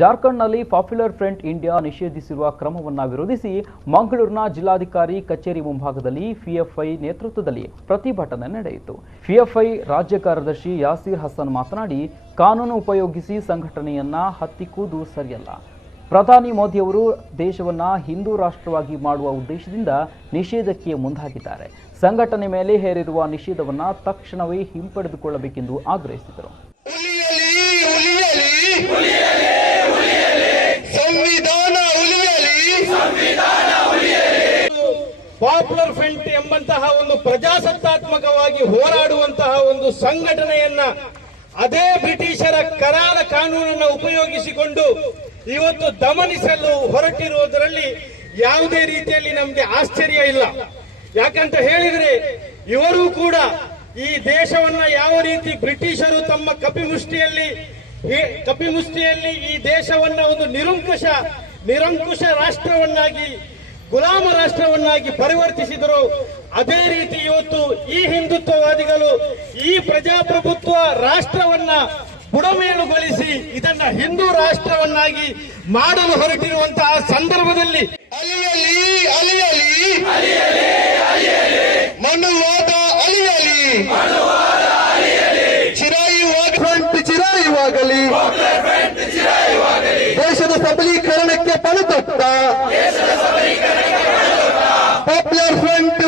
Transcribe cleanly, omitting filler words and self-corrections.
ಜಾರ್ಖಂಡ್ನಲ್ಲಿ popular front India ನಿಷೇಧಿಸಿರುವ ಕ್ರಮವನ್ನು ವಿರೋಧಿಸಿ ಮಂಗಳೂರಿನ ಜಿಲ್ಲಾಧಿಕಾರಿ ಕಚೇರಿ ಮುಂಭಾಗದಲ್ಲಿ ಪಿಎಫ್ಐ ನೇತೃತ್ವದಲ್ಲಿ ಪ್ರತಿಭಟನೆ ನಡೆಯಿತು. ಪಿಎಫ್ಐ ರಾಜ್ಯ ಕಾರ್ಯದರ್ಶಿ ಯಾಸೀರ್ ಹಸನ್ ಮಾತನಾಡಿ, ಕಾನೂನು ಉಪಯೋಗಿಸಿ ಸಂಘಟನೆಯನ್ನ ಹತ್ತಿಕ್ಕುವುದು ಸರಿಯಲ್ಲ. ಪ್ರಧಾನಿ ಮೋದಿಯವರು ದೇಶವನ್ನ ಹಿಂದೂ ರಾಷ್ಟ್ರವಾಗಿ ಮಾಡುವ ಉದ್ದೇಶದಿಂದ ನಿಷೇಧಕ್ಕೆ ಮುಂದಾಗಿದ್ದಾರೆ. ಸಂಘಟನೆ ಮೇಲೆ ಹೇರಿರುವ ನಿಷೇಧವನ್ನ ತಕ್ಷಣವೇ ಹಿಂಪಡೆದುಕೊಳ್ಳಬೇಕೆಂದು ಆಗ್ರಹಿಸಿದರು. ಪಾಪ್ಯುಲರ್ ಫ್ರಂಟ್ ಎಂಬಂತಹ ಒಂದು ಪ್ರಜಾಸತ್ತಾತ್ಮಕವಾಗಿ ಹೋರಾಡುವಂತಹ ಒಂದು ಸಂಘಟನೆಯನ್ನ ಅದೇ ಬ್ರಿಟಿಷರ ಕರಾಳ ಕಾನೂನನ್ನು ಉಪಯೋಗಿಸಿಕೊಂಡು ಇವತ್ತು ದಮನಿಸಲು ಹೊರಟಿರುವುದರಲ್ಲಿ ಯಾವುದೇ ರೀತಿಯಲ್ಲಿ ನಮಗೆ ಆಶ್ಚರ್ಯ ಇಲ್ಲ. ಯಾಕಂತ ಹೇಳಿದ್ರೆ ಇವರು ಕೂಡ ಈ ದೇಶವನ್ನ ಯಾವ ರೀತಿ ಬ್ರಿಟಿಷರು ತಮ್ಮ ಕಪಿಮುಷ್ಟಿಯಲ್ಲಿ ಈ ದೇಶವನ್ನ ಒಂದು ನಿರಂಕುಶ ರಾಷ್ಟ್ರವನ್ನಾಗಿ, ಗುಲಾಮ ರಾಷ್ಟ್ರವನ್ನಾಗಿ ಪರಿವರ್ತಿಸಿದರು. ಅದೇ ರೀತಿ ಇವತ್ತು ಈ ಹಿಂದುತ್ವವಾದಿಗಳು ಈ ಪ್ರಜಾಪ್ರಭುತ್ವ ರಾಷ್ಟ್ರವನ್ನ ಬುಡಮೇಲುಗೊಳಿಸಿ ಇದನ್ನ ಹಿಂದೂ ರಾಷ್ಟ್ರವನ್ನಾಗಿ ಮಾಡಲು ಹೊರಟಿರುವಂತಹ ಸಂದರ್ಭದಲ್ಲಿ ಮನುವಾದ ಚಿರಾಯುವಾಗಲಿ, ದೇಶದ ಸಬಲೀಕರಣಕ್ಕೆ ಪಣತೊಟ್ಟ ಪಾಪ್ಯುಲರ್ ಫ್ರಂಟ್